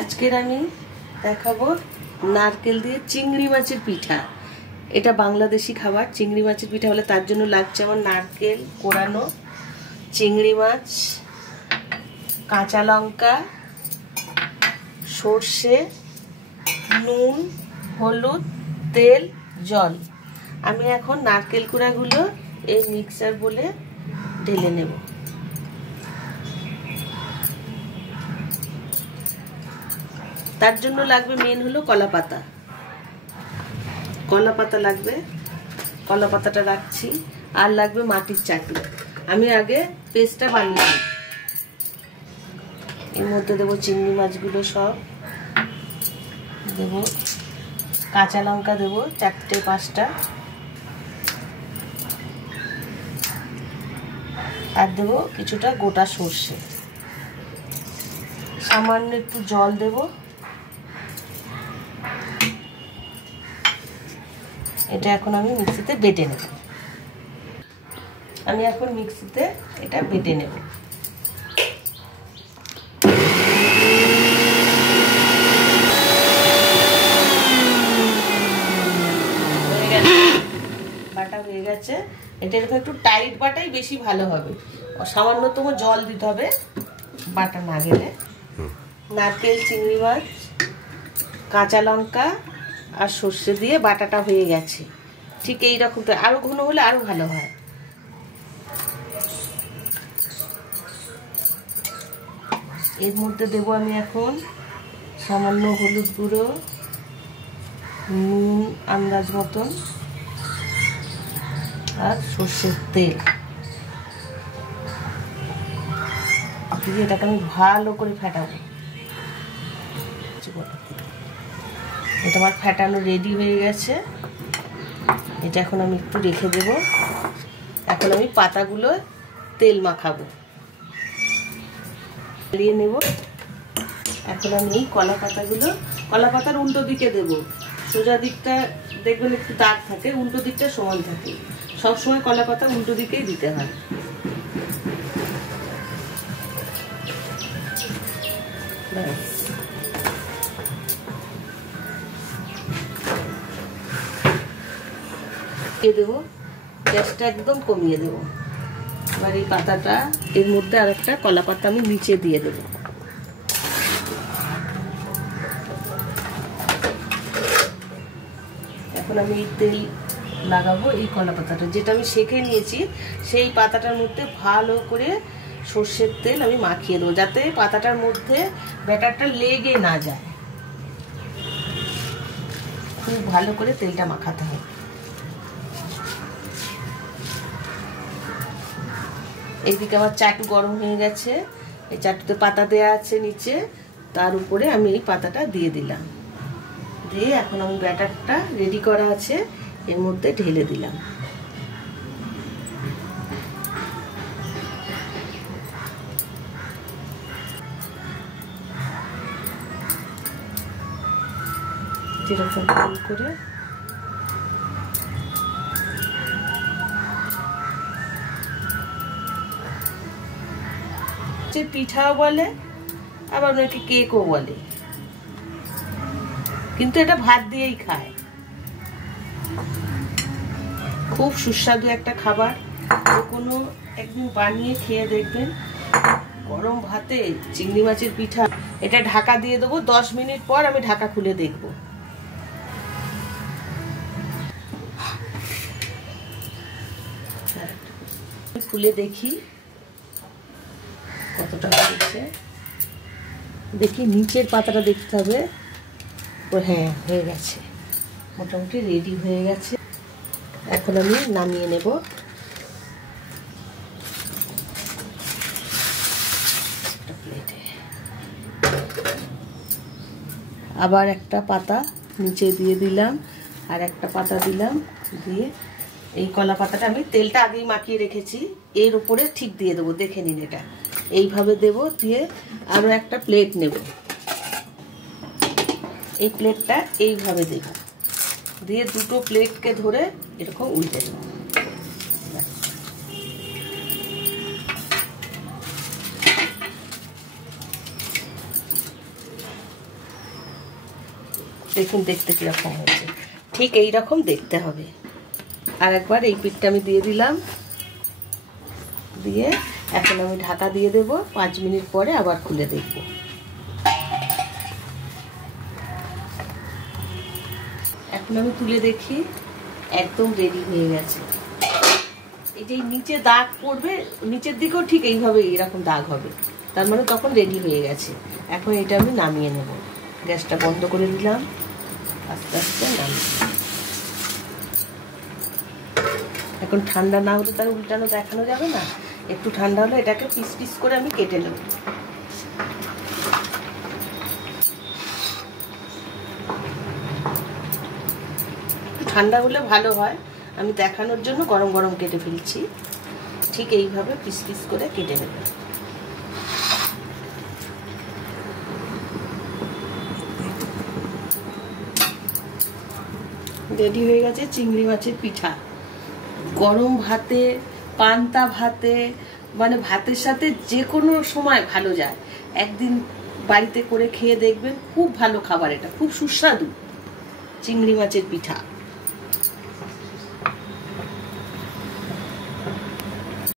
আজকের আমি দেখাবো নারকেল দিয়ে চিংড়ি মাছের পিঠা। এটা বাংলাদেশি খাবার। চিংড়ি মাছের পিঠা হলে তার জন্য লাগছে আমার নারকেল কোরানো, চিংড়ি মাছ, কাঁচা লঙ্কা, সর্ষে, নুন, হলুদ, তেল, জল। আমি এখন নারকেল কুড়াগুলো এই মিক্সার বলে ঢেলে নেব। তার জন্য লাগবে মেন হলো কলা পাতা। কলা পাতা লাগবে, কলা পাতাটা রাখছি। আর লাগবে মাটির চাটু। আমি আগে পেস্টটা বানিয়ে নেব। এর মধ্যে দেবো চিংড়ি মাছগুলো সব দেব, কাঁচা লঙ্কা দেবো 4-5টা, আর দেবো কিছুটা গোটা সর্ষে, সামান্য একটু জল দেব। এটা এখন আমি মিক্সিতে বেটে নেব। আমি এখন মিক্সিতে এটা বেটে নেব। বাটা হয়ে গেছে। এটা এরকম একটু টাইট বাটাই বেশি ভালো হবে। সামান্যতম জল দিতে হবে বাটা না গেলে। নারকেল, চিংড়ি মাছ, কাঁচা লঙ্কা আর সর্ষে দিয়ে বাটাটা হয়ে গেছে। ঠিক এইরকম, আরো ঘন হলে আরো ভালো হয়। এর মধ্যে দেবো আমি এখন সামান্য হলুদ গুঁড়ো, নুন আন্দাজ মতন, আর সর্ষের তেল দিয়ে এটাকে আমি ভালো করে ফেটাবো। এটা আমার ফেটানো রেডি হয়ে গেছে। এটা এখন আমি একটু রেখে দেব। এখন আমি পাতাগুলো তেল মাখাবো, দিয়ে নেব। এখন আমি এই কলা পাতাগুলো, কলা পাতার উল্টো দিকে দেব। সোজা দিকটা দেখবেন একটু দাগ থাকে, উল্টো দিকটা সমান থাকে। সবসময় কলা পাতা উল্টো দিকেই দিতে হয়। দেবো, গ্যাসটা একদম কমিয়ে দেবো। এবার এই পাতাটা এর মধ্যে আর একটা কলা পাতা আমি নিচে দিয়ে দেবো। এখন আমি এই তেল লাগাবো এই কলা পাতাটা, যেটা আমি সেঁকে নিয়েছি সেই পাতাটার মধ্যে ভালো করে সর্ষের তেল আমি মাখিয়ে দেবো, যাতে পাতাটার মধ্যে ব্যাটারটা লেগে না যায়। খুব ভালো করে তেলটা মাখাতে হবে। এইদিকে আমার চাটু গরম হয়ে গেছে। এই চাটুতে পাতা দেয়া আছে নিচে, তার উপরে আমি এই পাতাটা দিয়ে দিলাম। দিয়ে এখন আমি ব্যাটারটা রেডি করা আছে এর মধ্যে ঢেলে দিলাম। এরকম করে পিঠাও বলে, আবার অনেকে কেকও বলে, কিন্তু এটা ভাত দিয়েই খায়। খুব সুস্বাদু একটা খাবার। কোনো একদিন বানিয়ে খেয়ে দেখবেন। গরম ভাতে চিংড়ি মাছের পিঠা। এটা ঢাকা দিয়ে দেবো। 10 মিনিট পর আমি ঢাকা খুলে দেখব। খুলে দেখি কতটা হয়েছে। দেখি নিচের পাতাটা দেখতে হবে। ও হ্যাঁ, হয়ে গেছে, মোটামুটি রেডি হয়ে গেছে। এখন আমি নামিয়ে নেব। প্লেটে আবার একটা পাতা নিচে দিয়ে দিলাম, আর একটা পাতা দিলাম। দিয়ে এই কলা পাতাটা আমি তেলটা আগেই মাখিয়ে রেখেছি, এর উপরে ঠিক দিয়ে দেবো। দেখে নিন, এটা এইভাবে দেব। দিয়ে আরো একটা প্লেট নেব। এই প্লেটটা এইভাবে দেব। দিয়ে দুটো প্লেটকে ধরে এরকম উল্টে দেব। দেখুন দেখতে কিরকম হয়েছে, ঠিক এই রকম দেখতে হবে। আর একবার এই পিঠটা আমি দিয়ে দিলাম, দিয়ে এখন আমি ঢাকা দিয়ে দেব। 5 মিনিট পরে আবার খুলে দেখব। এখন আমি তুলে দেখি, একদম রেডি হয়ে গেছে। এই যে নিচে দাগ পড়বে, নিচের দিকেও ঠিক এইভাবে এরকম দাগ হবে, তার মানে তখন রেডি হয়ে গেছে। এখন এটা আমি নামিয়ে নেব। গ্যাসটা বন্ধ করে দিলাম, আস্তে আস্তে নামিয়ে। এখন ঠান্ডা না হলে তার উল্টানো দেখানো যাবে না, একটু ঠান্ডা হলে এটাকে পিস পিস করে আমি কেটে নেব। ঠান্ডা হলে ভালো হয়, আমি দেখানোর জন্য গরম গরম কেটে ফেলছি। ঠিক এইভাবে পিস পিস করে কেটে নেব। রেডি হয়ে গেছে চিংড়ি মাছের পিঠা। গরম ভাতে, পান্তা ভাতে, মানে ভাতের সাথে যে কোনো সময় ভালো যায়। একদিন বাড়িতে করে খেয়ে দেখবেন, খুব ভালো খাবার এটা, খুব সুস্বাদু চিংড়ি মাছের পিঠা।